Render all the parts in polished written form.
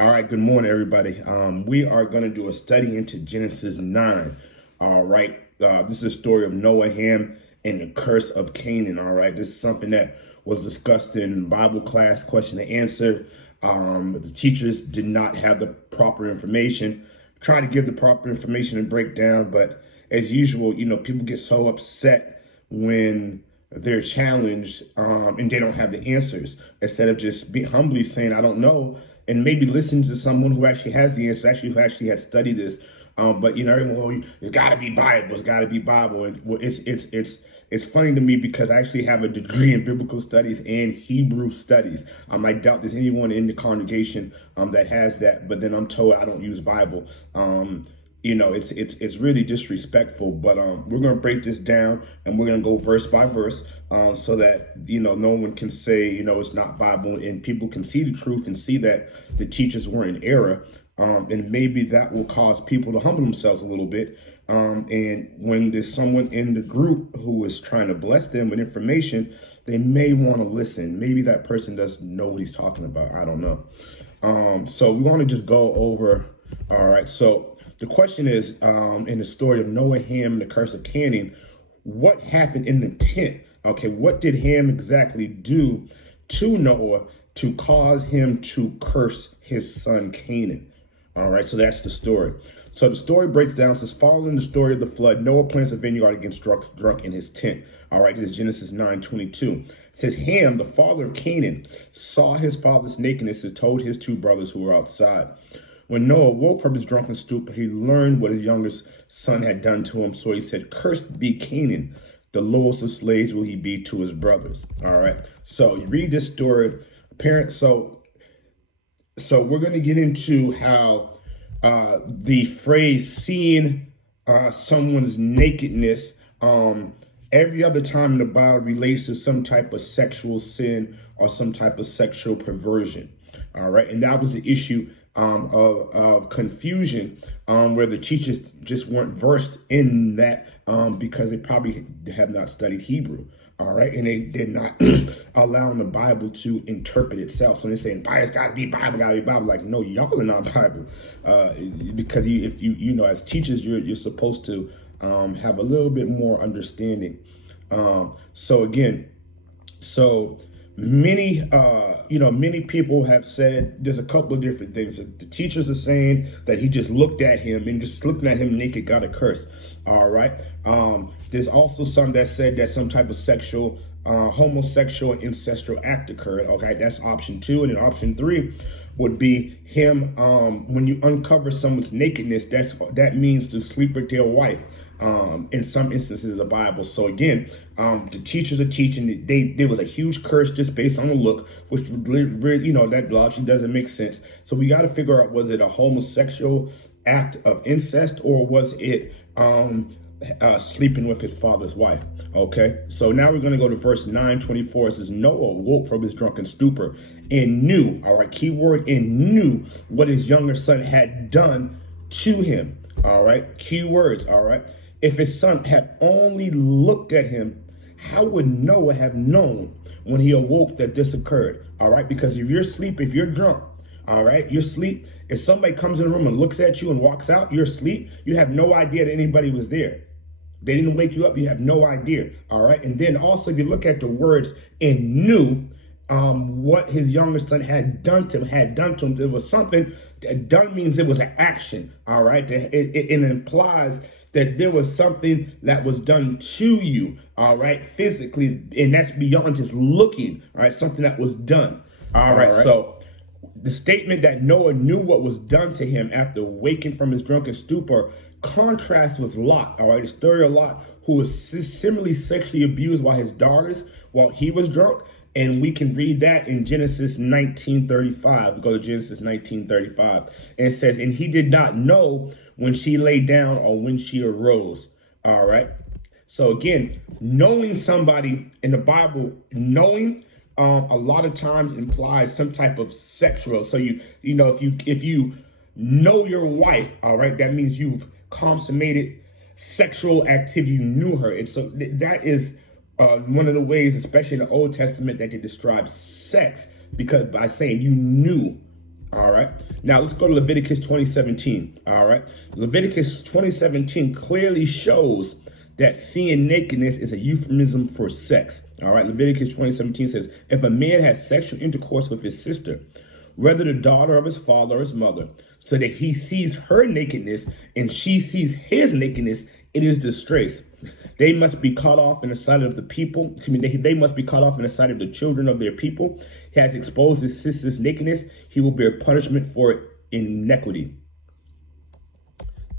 All right, good morning, everybody. We are going to do a study into Genesis 9. All right, this is a story of Noah, Ham, and the curse of Canaan. All right, this is something that was discussed in Bible class, question and answer. The teachers did not have the proper information. Try to give the proper information and breakdown, but as usual, people get so upset when they're challenged and they don't have the answers. Instead of just be humbly saying, I don't know, and maybe listen to someone who actually has the answer, who actually has studied this. But everyone, it's got to be Bible. It's got to be Bible. And well, it's funny to me because I actually have a degree in biblical studies and Hebrew studies. I doubt there's anyone in the congregation that has that, but then I'm told I don't use Bible. It's really disrespectful, but we're going to break this down and we're going to go verse by verse so that no one can say it's not Bible, and people can see the truth and see that the teachers were in error, and maybe that will cause people to humble themselves a little bit, and when there's someone in the group who is trying to bless them with information, they may want to listen. Maybe that person doesn't know what he's talking about. I don't know. So we want to just go over. All right, so the question is, in the story of Noah, Ham, and the curse of Canaan, what happened in the tent? Okay, what did Ham exactly do to Noah to cause him to curse his son Canaan? All right, so that's the story. So the story breaks down, says, following the story of the flood, Noah plants a vineyard against drunk in his tent. All right, this is Genesis 9:22. It says, Ham, the father of Canaan, saw his father's nakedness and told his two brothers who were outside. When Noah woke from his drunken stupor, he learned what his youngest son had done to him. So he said, cursed be Canaan, the lowest of slaves will he be to his brothers. All right. So you read this story, parents. So we're going to get into how the phrase seeing someone's nakedness every other time in the Bible relates to some type of sexual sin or some type of sexual perversion. All right. And that was the issue of confusion, where the teachers just weren't versed in that because they probably have not studied Hebrew. All right, and they did not allowing the Bible to interpret itself. So they're saying, "It's got to be Bible, got to be Bible." Like, no, y'all are not Bible, because if you as teachers, you're supposed to have a little bit more understanding. So again, so many many people have said there's a couple of different things. The teachers are saying that he just looked at him, and just looking at him naked got a curse. All right. There's also some that said that some type of sexual homosexual and ancestral act occurred. Okay, that's option 2. And then option 3 would be him when you uncover someone's nakedness, that means to sleep with their wife. In some instances of the Bible. So again, the teachers are teaching that there was a huge curse just based on the look, which really, that logically doesn't make sense. So we got to figure out, was it a homosexual act of incest, or was it sleeping with his father's wife? Okay, so now we're going to go to verse 9:24. It says, Noah woke from his drunken stupor and knew, all right, key word, and knew what his younger son had done to him. All right, key words, all right. If his son had only looked at him, how would Noah have known when he awoke that this occurred? All right, because if you're asleep, if you're drunk, all right, you're asleep. If somebody comes in the room and looks at you and walks out, you're asleep. You have no idea that anybody was there. They didn't wake you up. You have no idea. All right, and then also if you look at the words and knew what his youngest son had done to him, there was something. Done means it was an action. All right, it implies that there was something that was done to you, all right, physically, and that's beyond just looking, all right, something that was done. All right, so the statement that Noah knew what was done to him after waking from his drunken stupor contrasts with Lot, all right, the story of Lot, who was similarly sexually abused by his daughters while he was drunk. And we can read that in Genesis 19:35. We go to Genesis 19:35. And it says, and he did not know when she lay down or when she arose. All right. So again, knowing somebody in the Bible, knowing a lot of times implies some type of sexual. So if you know your wife, all right, that means you've consummated sexual activity. You knew her. And so that is one of the ways, especially in the Old Testament, that they describe sex, because by saying you knew All right. Now let's go to Leviticus 20:17. All right. Leviticus 20:17 clearly shows that seeing nakedness is a euphemism for sex. All right. Leviticus 20:17 says, if a man has sexual intercourse with his sister, whether the daughter of his father or his mother, so that he sees her nakedness and she sees his nakedness, it is disgrace. They must be cut off in the sight of the people. They must be cut off in the sight of the children of their people. He has exposed his sister's nakedness. He will bear punishment for it in iniquity.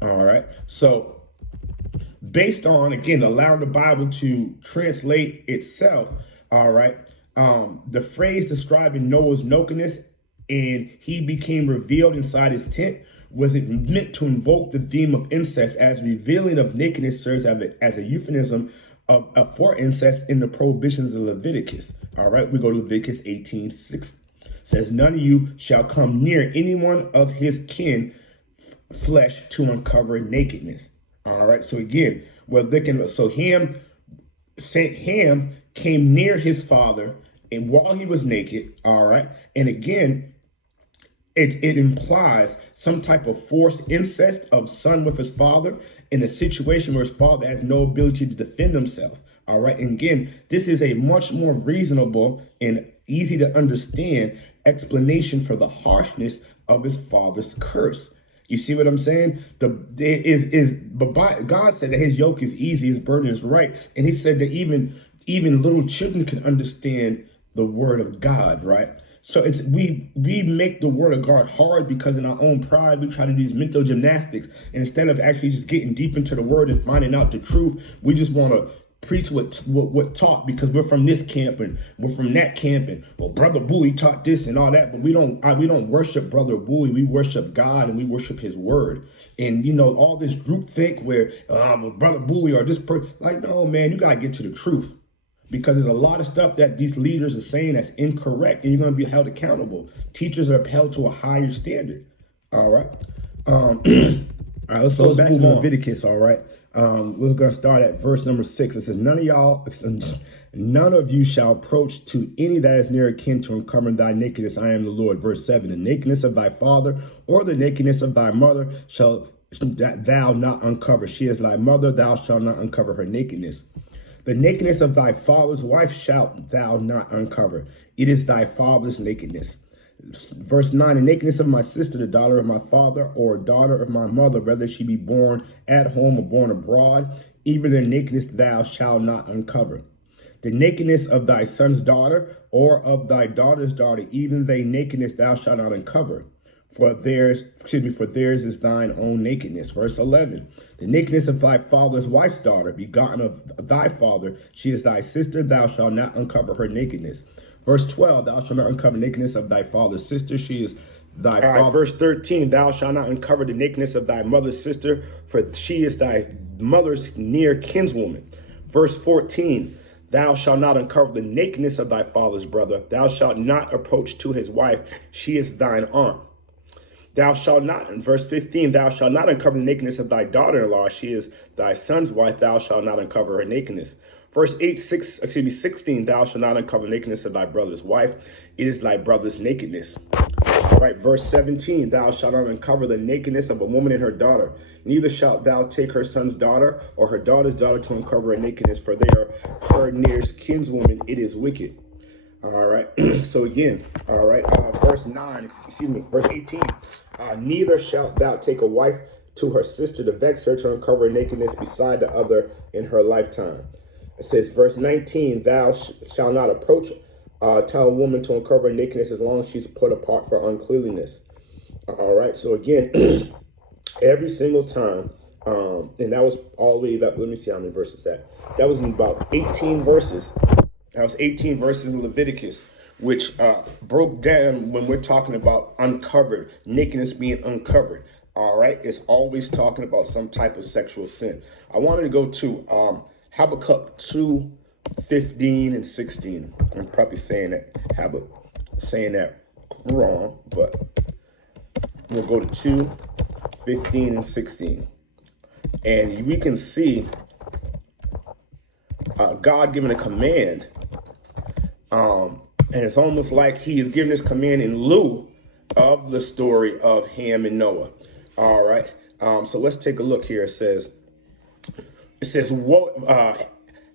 All right. So based on, again, allowing the Bible to translate itself, all right, the phrase describing Noah's nakedness and he became revealed inside his tent was it meant to invoke the theme of incest, as revealing of nakedness serves as a euphemism for incest in the prohibitions of Leviticus. All right, we go to Leviticus 18:6. Says, none of you shall come near anyone of his kin flesh to uncover nakedness. All right, so again, we're looking, so Ham came near his father and while he was naked, all right, and again, it implies some type of forced incest of son with his father in a situation where his father has no ability to defend himself. All right. And again, this is a much more reasonable and easy to understand explanation for the harshness of his father's curse. You see what I'm saying? But God said that his yoke is easy, his burden is right. And he said that even little children can understand the word of God, right? So it's we make the word of God hard because in our own pride, we try to do these mental gymnastics. And instead of actually just getting deep into the word and finding out the truth, we just want to preach what taught because we're from this camp and we're from that camp and well, Brother Bowie taught this and all that, but we don't worship Brother Bowie. We worship God and we worship his word. And you know, all this group think where well, Brother Bowie or this person, like, no, man, you gotta get to the truth. Because there's a lot of stuff that these leaders are saying that's incorrect, and you're going to be held accountable. Teachers are held to a higher standard. All right. All right. Let's go back to Leviticus. All right. We're going to start at verse number 6. It says, none of you shall approach to any that is near akin to uncover thy nakedness. I am the Lord. Verse 7. The nakedness of thy father or the nakedness of thy mother shall thou not uncover. She is thy mother. Thou shalt not uncover her nakedness. The nakedness of thy father's wife shalt thou not uncover. It is thy father's nakedness. Verse 9, the nakedness of my sister, the daughter of my father, or daughter of my mother, whether she be born at home or born abroad, even their nakedness thou shalt not uncover. The nakedness of thy son's daughter, or of thy daughter's daughter, even their nakedness thou shalt not uncover. For theirs is thine own nakedness. Verse 11, the nakedness of thy father's wife's daughter, begotten of thy father, she is thy sister, thou shalt not uncover her nakedness. Verse 12, thou shalt not uncover nakedness of thy father's sister, she is thy father. Verse 13, thou shalt not uncover the nakedness of thy mother's sister, for she is thy mother's near kinswoman. Verse 14, thou shalt not uncover the nakedness of thy father's brother, thou shalt not approach to his wife, she is thine aunt. Thou shalt not, in verse 15, thou shalt not uncover the nakedness of thy daughter-in-law. She is thy son's wife. Thou shalt not uncover her nakedness. Verse 16, thou shalt not uncover the nakedness of thy brother's wife. It is thy brother's nakedness. Right. Verse 17, thou shalt not uncover the nakedness of a woman and her daughter. Neither shalt thou take her son's daughter or her daughter's daughter to uncover her nakedness, for they are her nearest kinswoman. It is wicked. All right. So again, all right. Verse 18. Neither shalt thou take a wife to her sister to vex her, to uncover her nakedness beside the other in her lifetime. It says, verse 19, thou shalt not approach tell a woman to uncover her nakedness as long as she's put apart for uncleanliness. All right. So again, every single time, and that was all the way up. Let me see how many verses that was in about 18 verses. That was 18 verses in Leviticus, which broke down when we're talking about uncovered, nakedness being uncovered. All right. It's always talking about some type of sexual sin. I wanted to go to Habakkuk 2:15 and 16. I'm probably saying that wrong, but we'll go to 2:15 and 16. And we can see God giving a command. And it's almost like he is giving this command in lieu of the story of Ham and Noah. All right. So let's take a look here. It says, woe,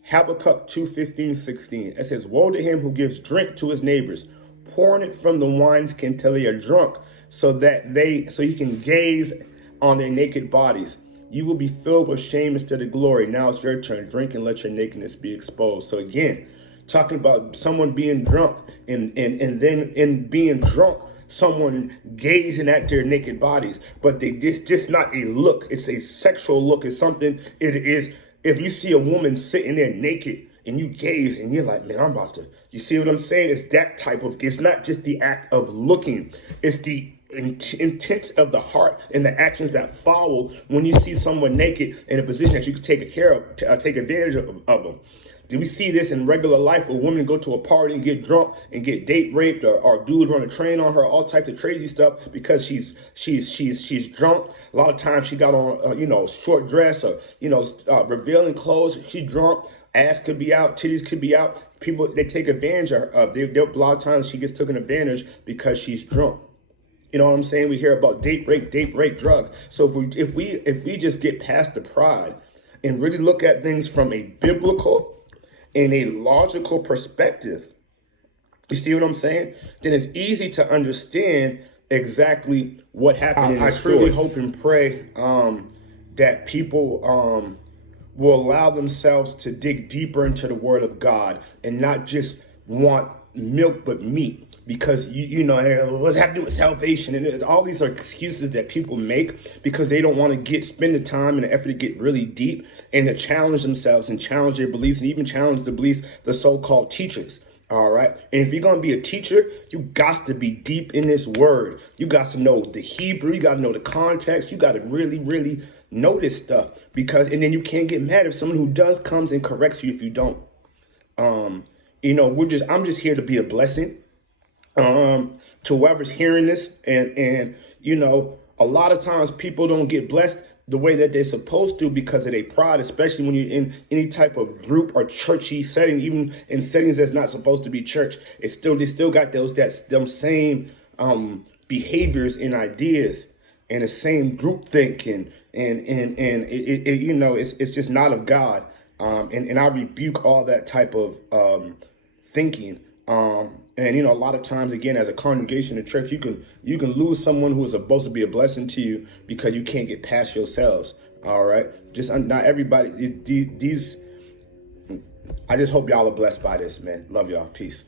Habakkuk 2:15-16. It says, woe to him who gives drink to his neighbors, pouring it from the wineskin till they are drunk, so he can gaze on their naked bodies. You will be filled with shame instead of glory. Now it's your turn. Drink and let your nakedness be exposed. So again, talking about someone being drunk, and then in being drunk, someone gazing at their naked bodies, but it's just not a look. It's a sexual look. It's something. It is. If you see a woman sitting there naked and you gaze and you're like, man, I'm about to. You see what I'm saying? It's that type of. It's not just the act of looking. It's the intent of the heart and the actions that follow when you see someone naked in a position that you can take care of, take advantage of them. Do we see this in regular life where women go to a party and get drunk and get date raped, or dudes run a train on her, all types of crazy stuff because she's drunk? A lot of times she got on short dress, or revealing clothes. She's drunk, ass could be out, titties could be out. People, they take advantage of her. A lot of times she gets taken advantage because she's drunk. You know what I'm saying? We hear about date rape, drugs. So if we just get past the pride and really look at things from a biblical in a logical perspective, you see what I'm saying? Then it's easy to understand exactly what happened in the story. I truly hope and pray that people will allow themselves to dig deeper into the Word of God and not just want milk but meat. Because what's that have to do with salvation? And all these are excuses that people make because they don't want to spend the time and the effort to get really deep and to challenge themselves and challenge their beliefs and even challenge the beliefs of the so-called teachers. All right. And if you're going to be a teacher, you got to be deep in this word. You got to know the Hebrew. You got to know the context. You got to really, really know this stuff, and then you can't get mad if someone who does comes and corrects you if you don't. I'm just here to be a blessing to whoever's hearing this, and a lot of times people don't get blessed the way that they're supposed to because of their pride, especially when you're in any type of group or churchy setting, even in settings that's not supposed to be church. They still got them same behaviors and ideas and the same group thinking, and it's just not of God. And I rebuke all that type of thinking. And a lot of times, again, as a congregation in church, you can lose someone who is supposed to be a blessing to you because you can't get past yourselves. All right, just not everybody. These. I just hope y'all are blessed by this, man. Love y'all. Peace.